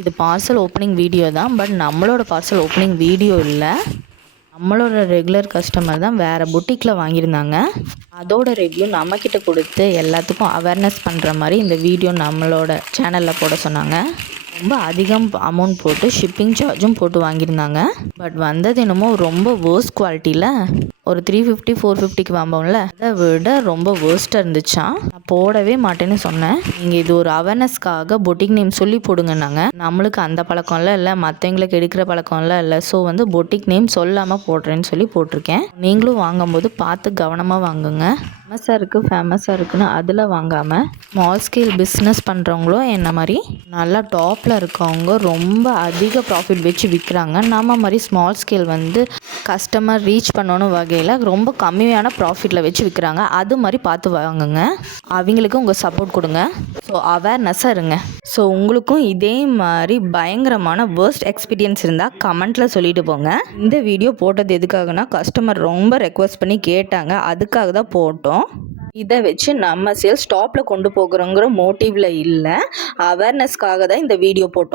இது parcel opening video தான். But நம்மளோட பார்சல் ஓப்பனிங் வீடியோ இல்லை. நம்மளோட ரெகுலர் கஸ்டமர் தான் வேறு புட்டிக்கில் வாங்கியிருந்தாங்க. அதோட ரிவ்யூ நம்மக்கிட்ட கொடுத்து எல்லாத்துக்கும் அவேர்னஸ் பண்ணுற மாதிரி இந்த வீடியோ நம்மளோட சேனலில் போட சொன்னாங்க. ரொம்ப அதிகம் அமௌண்ட் போட்டு ஷிப்பிங் சார்ஜும் போட்டு வாங்கியிருந்தாங்க. பட் வந்தது என்னமோ ரொம்ப வேர்ஸ்ட் குவாலிட்டியில் ஒரு 350 450க்கு வாங்குவோம்ல, அதை விட ரொம்ப வேர்ஸ்ட்டாக இருந்துச்சான். நான் போடவே மாட்டேன்னு சொன்னேன். நீங்கள் இது ஒரு அவேர்னஸ்க்காக பொட்டிக் நேம் சொல்லி போடுங்கன்னாங்க. நம்மளுக்கு அந்த பழக்கம்லாம் இல்லை, மற்றவங்களுக்கு எடுக்கிற பழக்கம்லாம் இல்லை. ஸோ பொட்டிக் நேம் சொல்லாமல் போடுறேன்னு சொல்லி போட்டிருக்கேன். நீங்களும் வாங்கும்போது பார்த்து கவனமாக வாங்குங்க. ஃபேமஸாக இருக்குன்னு அதில் வாங்காமல் ஸ்மால் ஸ்கேல் பிஸ்னஸ் பண்ணுறவங்களும் என்ன மாதிரி நல்லா டாப்பில் இருக்கவங்க ரொம்ப அதிக ப்ராஃபிட் வச்சு விற்கிறாங்க. நம்ம மாதிரி ஸ்மால் ஸ்கேல் கஸ்டமர் ரீச் பண்ணணும் வகையில் ரொம்ப கம்மியான ப்ராஃபிட்டில் வச்சு விற்கிறாங்க. அது மாதிரி பார்த்து வாங்குங்க. அவங்களுக்கு உங்கள் சப்போர்ட் கொடுங்க. ஸோ அவேர்னஸாக இருங்க. ஸோ உங்களுக்கும் இதே மாதிரி பயங்கரமான வேர்ஸ்ட் எக்ஸ்பீரியன்ஸ் இருந்தால் கமெண்ட்டில் சொல்லிட்டு போங்க. இந்த வீடியோ போட்டது எதுக்காகனா கஸ்டமர் ரொம்ப ரெக்வஸ்ட் பண்ணி கேட்டாங்க, அதுக்காக தான் போட்டோம். இதை வச்சு நம்ம சேல்ஸ் டாப்பில் கொண்டு போகிறோங்கிற மோட்டிவில் இல்லை, அவேர்னஸ்க்காக தான் இந்த வீடியோ போட்டோம்.